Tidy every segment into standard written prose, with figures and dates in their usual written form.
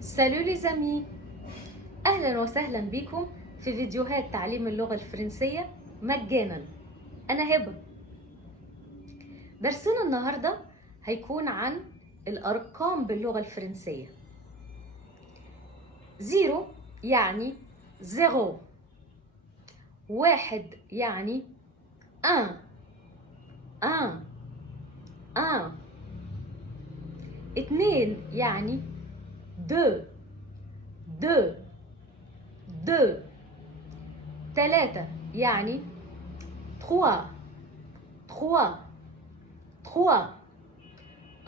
سالو لي زامي، اهلا وسهلا بكم في فيديوهات تعليم اللغة الفرنسية مجانا. انا هبة. درسنا النهاردة هيكون عن الارقام باللغة الفرنسية. 0 يعني زيرو، 1 يعني ان، 2 يعني دو، 3 يعني 3،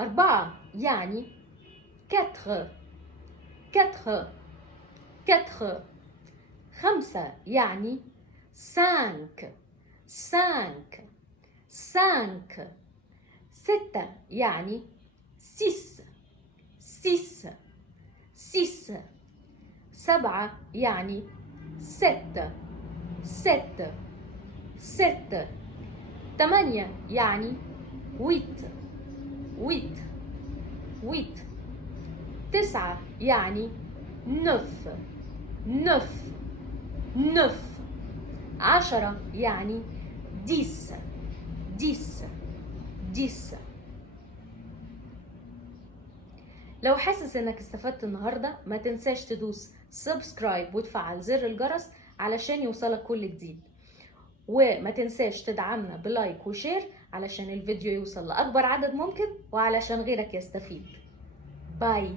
4 يعني 4، 5 يعني 5، 6 يعني 6، 7 يعني 7، 8 يعني 8، 9 يعني 9، 10 يعني 10. لو حاسس انك استفدت النهاردة ما تنساش تدوس سبسكرايب وتفعل زر الجرس علشان يوصلك كل جديد، وما تنساش تدعمنا بلايك وشير علشان الفيديو يوصل لأكبر عدد ممكن وعلشان غيرك يستفيد. باي.